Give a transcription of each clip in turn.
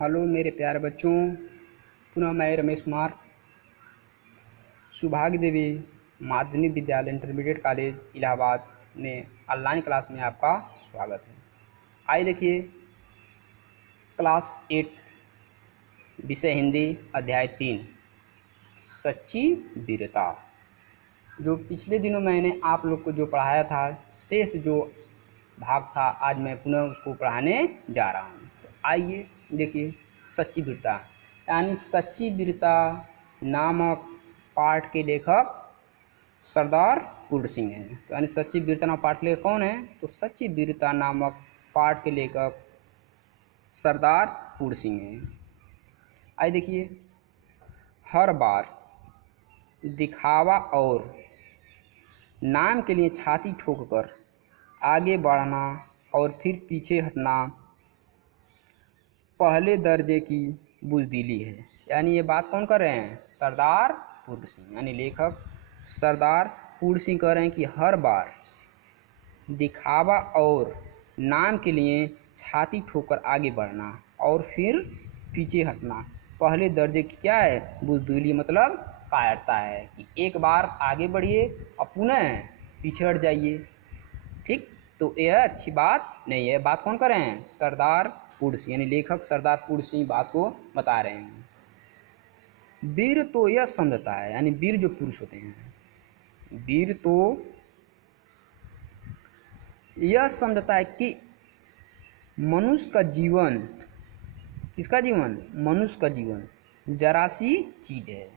Hello मेरे प्यारे बच्चों, पुनः मैं रमेश कुमार सौभाग्य देवी माध्यमिक विद्यालय इंटरमीडिएट कॉलेज इलाहाबाद में ऑनलाइन क्लास में आपका स्वागत है। आइए देखिए क्लास 8 विषय हिंदी अध्याय 3 सच्ची वीरता। जो पिछले दिनों मैंने आप लोग को जो पढ़ाया था, शेष जो भाग था, आज मैं पुनः उसको पढ़ाने जा रहा हूँ। तो आइए देखिए सच्ची वीरता यानी सच्ची वीरता नामक पाठ के लेखक सरदार पूर्ण सिंह हैं। तो यानी सच्ची वीरता नामक पाठ के लेखक कौन है? तो सच्ची वीरता नामक पाठ के लेखक सरदार पूर्ण सिंह हैं। आइए देखिए, हर बार दिखावा और नाम के लिए छाती ठोककर आगे बढ़ना और फिर पीछे हटना पहले दर्जे की बुज़दिली है। यानी ये बात कौन कर रहे हैं? सरदार पूर्ण सिंह, यानी लेखक सरदार पूर्ण सिंह कह रहे हैं कि हर बार दिखावा और नाम के लिए छाती ठोकर आगे बढ़ना और फिर पीछे हटना पहले दर्जे की क्या है? बुज़दिली, मतलब कायरता है कि एक बार आगे बढ़िए और पुनः पीछे हट जाइए। ठीक, तो यह अच्छी बात नहीं है। बात कौन कर रहे हैं? सरदार पूर्ण सिंह, यानी लेखक सरदार पूर्ण सिंह बात को बता रहे हैं। वीर तो यह समझता है, यानी वीर जो पुरुष होते हैं, वीर तो यह समझता है कि मनुष्य का जीवन, किसका जीवन? मनुष्य का जीवन जरा सी चीज़ है।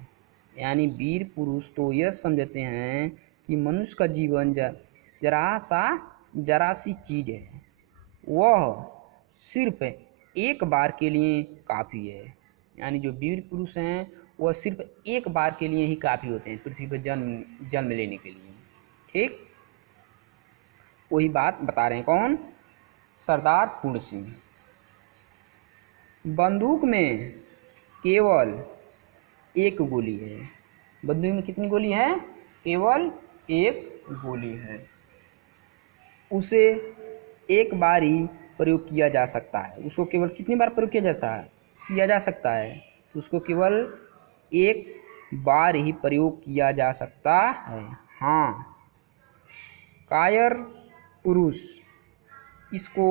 यानी वीर पुरुष तो यह समझते हैं कि मनुष्य का जीवन जरा सी चीज़ है, वह सिर्फ एक बार के लिए काफ़ी है। यानी जो वीर पुरुष हैं वह सिर्फ एक बार के लिए ही काफ़ी होते हैं पृथ्वी पर जन्म लेने के लिए। ठीक, वही बात बता रहे हैं कौन? सरदार पूर्ण सिंह। बंदूक में केवल एक गोली है। बंदूक में कितनी गोली है? केवल एक गोली है। उसे एक बार ही प्रयोग किया जा सकता है। उसको केवल कितनी बार प्रयोग किया जा सकता है? उसको केवल एक बार ही प्रयोग किया जा सकता है। हाँ, कायर पुरुष इसको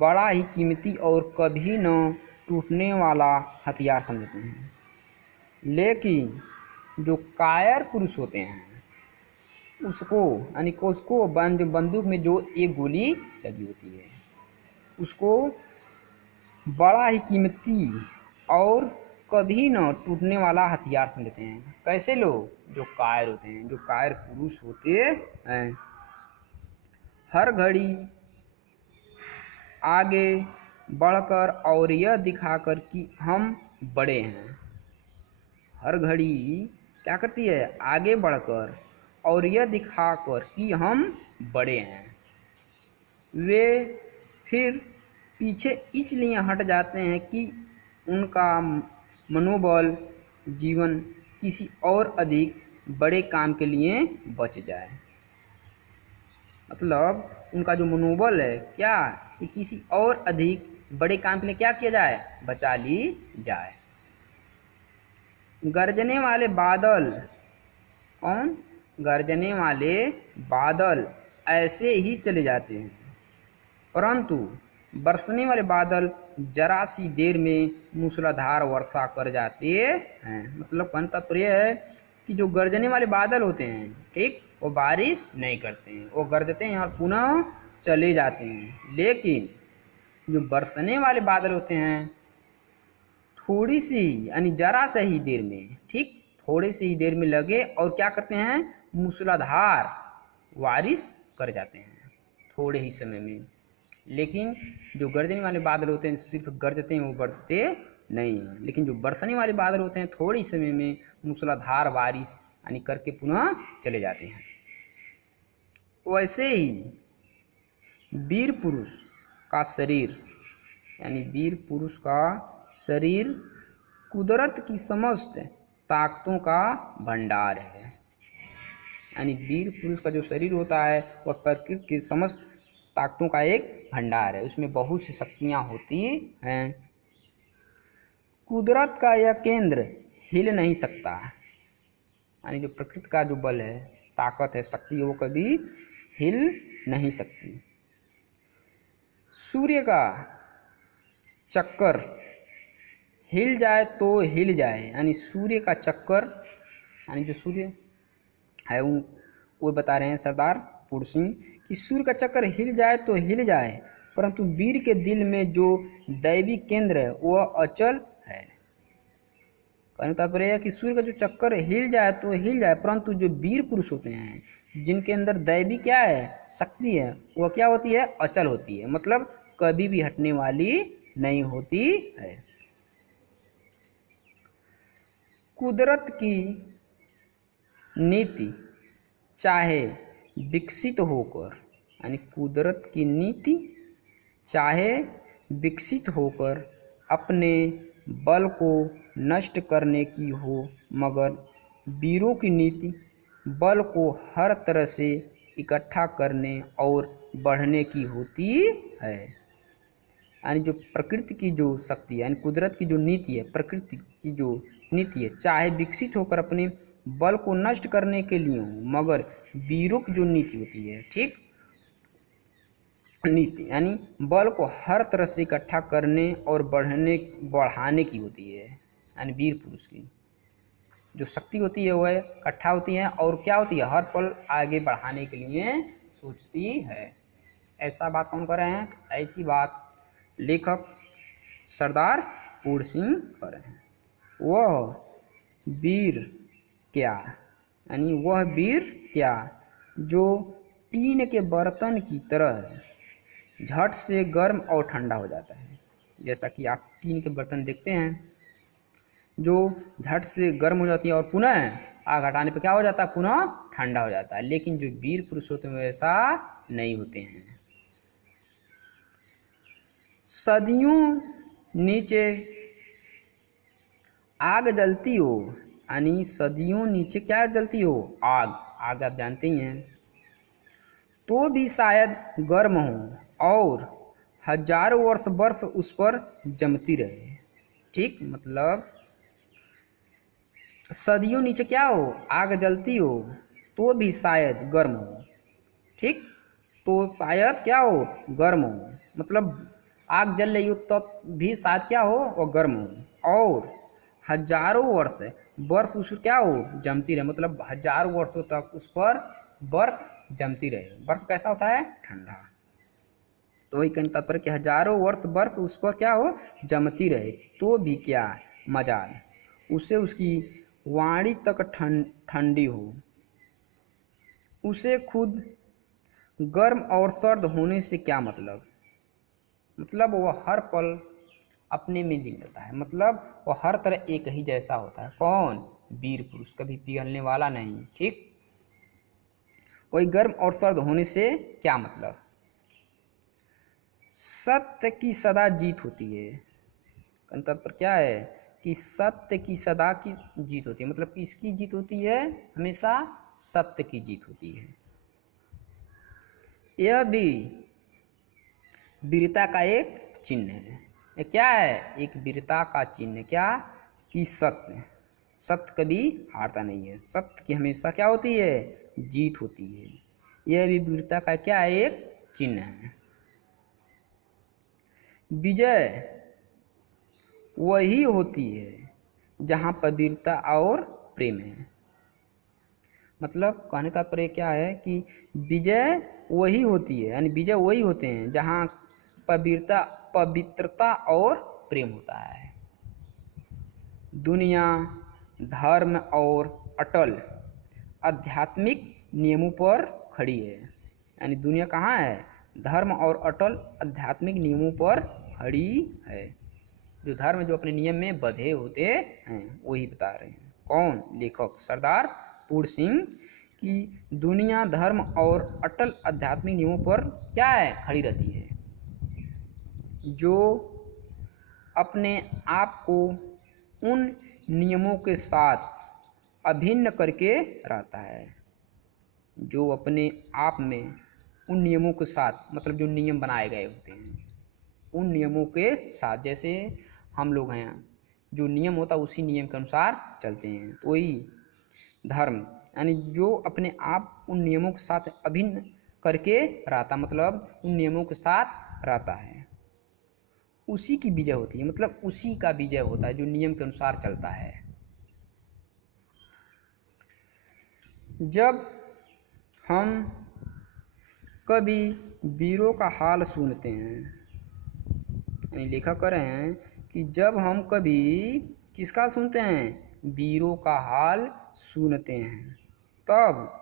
बड़ा ही कीमती और कभी न टूटने वाला हथियार समझते हैं। लेकिन जो कायर पुरुष होते हैं उसको, यानी कि उसको बंदूक में जो एक गोली लगी होती है उसको बड़ा ही कीमती और कभी न टूटने वाला हथियार समझते हैं। कैसे लोग? जो कायर होते हैं, जो कायर पुरुष होते हैं। हर घड़ी आगे बढ़कर और यह दिखाकर कि हम बड़े हैं। हर घड़ी क्या करती है? आगे बढ़कर और यह दिखाकर कि हम बड़े हैं। वे फिर पीछे इसलिए हट जाते हैं कि उनका मनोबल जीवन किसी और अधिक बड़े काम के लिए बच जाए। मतलब उनका जो मनोबल है क्या, कि किसी और अधिक बड़े काम के लिए क्या किया जाए? बचा ली जाए। गरजने वाले बादल, कौन? गरजने वाले बादल ऐसे ही चले जाते हैं, परंतु बरसने वाले बादल जरा सी देर में मूसलाधार वर्षा कर जाते हैं। मतलब कहने का तात्पर्य है कि जो गरजने वाले बादल होते हैं, ठीक, वो बारिश नहीं करते हैं, वो गरजते हैं और पुनः चले जाते हैं। लेकिन जो बरसने वाले बादल होते हैं थोड़ी सी, यानी जरा सा ही देर में, ठीक, थोड़ी सी ही देर में लगे और क्या करते हैं? मूसलाधार बारिश कर जाते हैं थोड़े ही समय में। लेकिन जो गरजने वाले बादल होते हैं सिर्फ गरजते हैं, वो बरसते नहीं हैं। लेकिन जो बरसने वाले बादल होते हैं थोड़ी समय में मूसलाधार बारिश यानी करके पुनः चले जाते हैं। वैसे ही वीर पुरुष का शरीर, यानी वीर पुरुष का शरीर कुदरत की समस्त ताकतों का भंडार है। यानी वीर पुरुष का जो शरीर होता है वह प्रकृति की समस्त ताकतों का एक भंडार है। उसमें बहुत सी शक्तियाँ होती हैं। कुदरत का यह केंद्र हिल नहीं सकता, यानी जो प्रकृति का जो बल है, ताकत है, शक्ति है, वो कभी हिल नहीं सकती। सूर्य का चक्कर हिल जाए तो हिल जाए, यानी सूर्य का चक्कर, यानी जो सूर्य है वो बता रहे हैं सरदार पूर्ण सिंह कि सूर्य का चक्कर हिल जाए तो हिल जाए, परंतु वीर के दिल में जो दैवी केंद्र है वह अचल है। कहने का तात्पर्य है कि सूर्य का जो चक्कर हिल जाए तो हिल जाए, परंतु जो वीर पुरुष होते हैं जिनके अंदर दैवी क्या है, शक्ति है, वह क्या होती है, अचल होती है, मतलब कभी भी हटने वाली नहीं होती है। कुदरत की नीति चाहे विकसित होकर, यानी कुदरत की नीति चाहे विकसित होकर अपने बल को नष्ट करने की हो, मगर वीरों की नीति बल को हर तरह से इकट्ठा करने और बढ़ने की होती है। यानी जो प्रकृति की जो शक्ति है, यानी कुदरत की जो नीति है, प्रकृति की जो नीति है, चाहे विकसित होकर अपने बल को नष्ट करने के लिए हो, मगर वीरों की जो नीति होती है, ठीक, नीति यानी बल को हर तरह से इकट्ठा करने और बढ़ाने की होती है। यानी वीर पुरुष की जो शक्ति होती है वह इकट्ठा होती है और क्या होती है, हर पल आगे बढ़ाने के लिए सोचती है। ऐसा बात कौन कर रहे हैं, ऐसी बात लेखक सरदार पूर्ण सिंह कर रहे हैं। वह वीर क्या, यानी वह वीर क्या जो टीन के बर्तन की तरह झट से गर्म और ठंडा हो जाता है। जैसा कि आप टीन के बर्तन देखते हैं जो झट से गर्म हो जाती है और पुनः आग हटाने पर क्या हो जाता है, पुनः ठंडा हो जाता है, लेकिन जो वीर पुरुष होते हैं वैसा नहीं होते हैं। सदियों नीचे आग जलती हो, यानी सदियों नीचे क्या जलती हो, आग, आग आप जानते ही हैं, तो भी शायद गर्म हो और हजारों वर्ष बर्फ उस पर जमती रहे। ठीक, मतलब सदियों नीचे क्या हो, आग जलती हो तो भी शायद गर्म हो, ठीक, तो शायद क्या हो, गर्म हो, मतलब आग जल रही हो तब भी शायद क्या हो, वो गर्म हो, और हजारों वर्ष बर्फ उस पर क्या हो, जमती रहे, मतलब हजारों वर्षों तक उस पर बर्फ जमती रहे। बर्फ कैसा होता है, ठंडा। तो वही कहने तात्पर्य कि हजारों वर्ष बर्फ उस पर क्या हो, जमती रहे तो भी क्या मजाल, उसे उसकी वाणी तक ठंडी हो, उसे खुद गर्म और सर्द होने से क्या मतलब, मतलब वह हर पल अपने में लीन रहता है, मतलब वह हर तरह एक ही जैसा होता है। कौन, वीर पुरुष, कभी पिघलने वाला नहीं। ठीक, वही गर्म और सर्द होने से क्या मतलब, सत्य की सदा जीत होती है। अंतर पर क्या है कि सत्य की सदा की जीत होती है, मतलब किसकी जीत होती है, हमेशा सत्य की जीत होती है। यह भी वीरता का एक चिन्ह है। ये क्या है, एक वीरता का चिन्ह, क्या, कि सत्य, सत्य कभी हारता नहीं है, सत्य की हमेशा क्या होती है, जीत होती है। यह भी वीरता का क्या है, एक चिन्ह है। विजय वही होती है जहाँ पर वीरता और प्रेम है, मतलब कहने का तात्पर्य क्या है कि विजय वही होती है, यानी विजय वही होते हैं जहाँ पवित्रता और प्रेम होता है। दुनिया धर्म और अटल आध्यात्मिक नियमों पर खड़ी है, यानी दुनिया कहाँ है, धर्म और अटल आध्यात्मिक नियमों पर खड़ी है। जो धर्म जो अपने नियम में बंधे होते हैं वही बता रहे हैं। कौन, लेखक सरदार पूर्ण सिंह, की दुनिया धर्म और अटल आध्यात्मिक नियमों पर क्या है, खड़ी रहती है, जो अपने आप को उन नियमों के साथ अभिन्न करके रहता है, जो अपने आप में उन नियमों के साथ, मतलब जो नियम बनाए गए होते हैं उन नियमों के साथ, जैसे हम लोग हैं जो नियम होता है उसी नियम के अनुसार चलते हैं। तो वही धर्म यानी जो अपने आप उन नियमों के साथ अभिन्न करके रहता, मतलब उन नियमों के साथ रहता है, उसी की विजय होती है, मतलब उसी का विजय होता है जो नियम के अनुसार चलता है। जब हम कभी वीरों का हाल सुनते हैं, यानी लेखक कह रहे हैं कि जब हम कभी किसका सुनते हैं, वीरों का हाल सुनते हैं, तब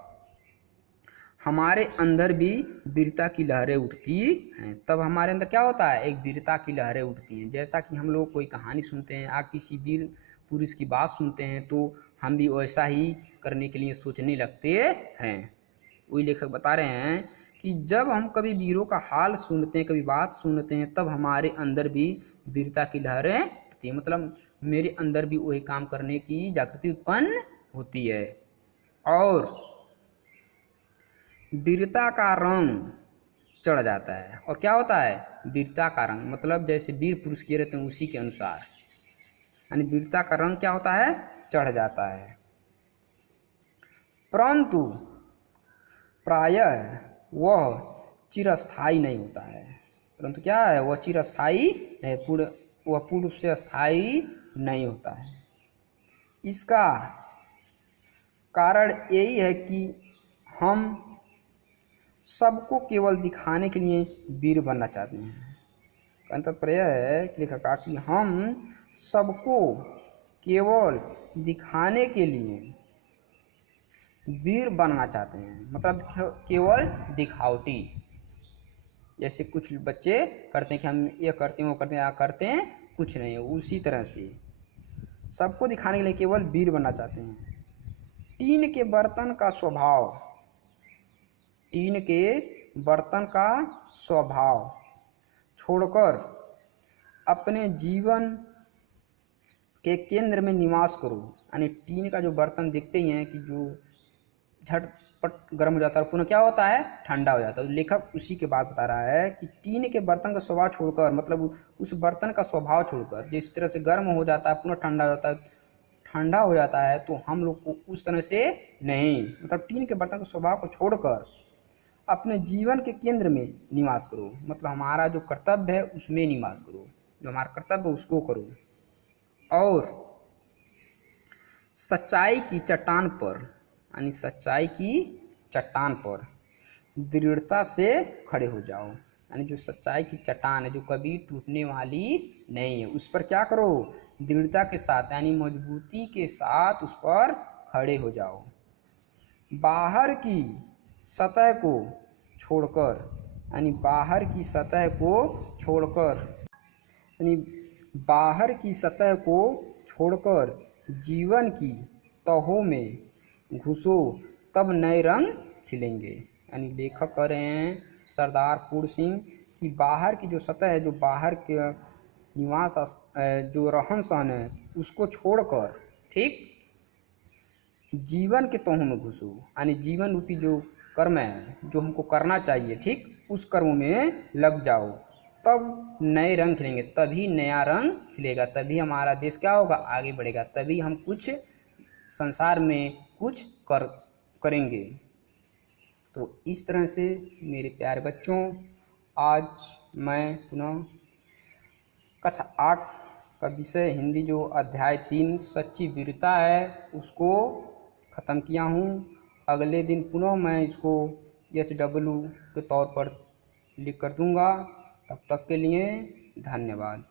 हमारे अंदर भी वीरता की लहरें उठती हैं। तब हमारे अंदर क्या होता है, एक वीरता की लहरें उठती हैं। जैसा कि हम लोग कोई कहानी सुनते हैं या किसी वीर पुरुष की बात सुनते हैं तो हम भी वैसा ही करने के लिए सोचने लगते हैं। वही लेखक बता रहे हैं कि जब हम कभी वीरों का हाल सुनते हैं, कभी बात सुनते हैं, तब हमारे अंदर भी वीरता की लहरें उठती हैं, मतलब मेरे अंदर भी वही काम करने की जागृति उत्पन्न होती है। और वीरता का रंग चढ़ जाता है। और क्या होता है, वीरता का रंग, मतलब जैसे वीर पुरुष किए रहते हैं उसी के अनुसार, यानी वीरता का रंग क्या होता है, चढ़ जाता है। परंतु प्रायः वह चिरस्थायी नहीं होता है। परंतु क्या है, वह चिरस्थायी नहीं, वह पूर्ण रूप से स्थायी नहीं होता है। इसका कारण यही है कि हम सबको केवल दिखाने के लिए वीर बनना चाहते हैं। तात्पर्य है लेखक का कि हम सबको केवल दिखाने के लिए वीर बनना चाहते हैं, मतलब केवल दिखावटी। जैसे कुछ बच्चे करते हैं कि हम ये करते हैं वो करते हैं, या करते हैं कुछ नहीं, उसी तरह से सबको दिखाने के लिए केवल वीर बनना चाहते हैं। टीन के बर्तन का स्वभाव, टीन के बर्तन का स्वभाव छोड़कर अपने जीवन के केंद्र में निवास करो। यानी टीन का जो बर्तन देखते ही हैं कि जो झटपट गर्म हो जाता है और पुनः क्या होता है, ठंडा हो जाता है। लेखक उसी के बाद बता रहा है कि टीन के बर्तन का स्वभाव छोड़कर, मतलब उस बर्तन का स्वभाव छोड़कर, जिस तरह से गर्म हो जाता है पुनः ठंडा हो जाता है, ठंडा हो जाता है, तो हम लोग को उस तरह से नहीं, मतलब टीन के बर्तन के स्वभाव को छोड़कर अपने जीवन के केंद्र में निवास करो, मतलब हमारा जो कर्तव्य है उसमें निवास करो, जो हमारा कर्तव्य है उसको करो। और सच्चाई की चट्टान पर, यानी सच्चाई की चट्टान पर दृढ़ता से खड़े हो जाओ। यानी जो सच्चाई की चट्टान है जो कभी टूटने वाली नहीं है, उस पर क्या करो, दृढ़ता के साथ यानी मजबूती के साथ उस पर खड़े हो जाओ। बाहर की सतह को छोड़कर, यानी बाहर की सतह को छोड़कर, यानी बाहर की सतह को छोड़कर जीवन की तहों में घुसो, तब नए रंग खिलेंगे। यानी लेखक कह रहे हैं सरदार पूर्ण सिंह कि बाहर की जो सतह है, जो बाहर के निवास जो रहन सहन है उसको छोड़कर, ठीक, जीवन के तहों में घुसो, यानी जीवन रूपी जो कर्म है जो हमको करना चाहिए, ठीक, उस कर्म में लग जाओ, तब नए रंग खिलेंगे, तभी नया रंग खिलेगा, तभी हमारा देश क्या होगा, आगे बढ़ेगा, तभी हम कुछ संसार में कुछ करेंगे। तो इस तरह से मेरे प्यारे बच्चों, आज मैं पुनः कक्षा 8 का विषय हिंदी जो अध्याय 3 सच्ची वीरता है उसको ख़त्म किया हूँ। अगले दिन पुनः मैं इसको HW के तौर पर लिख कर दूँगा। तब तक के लिए धन्यवाद।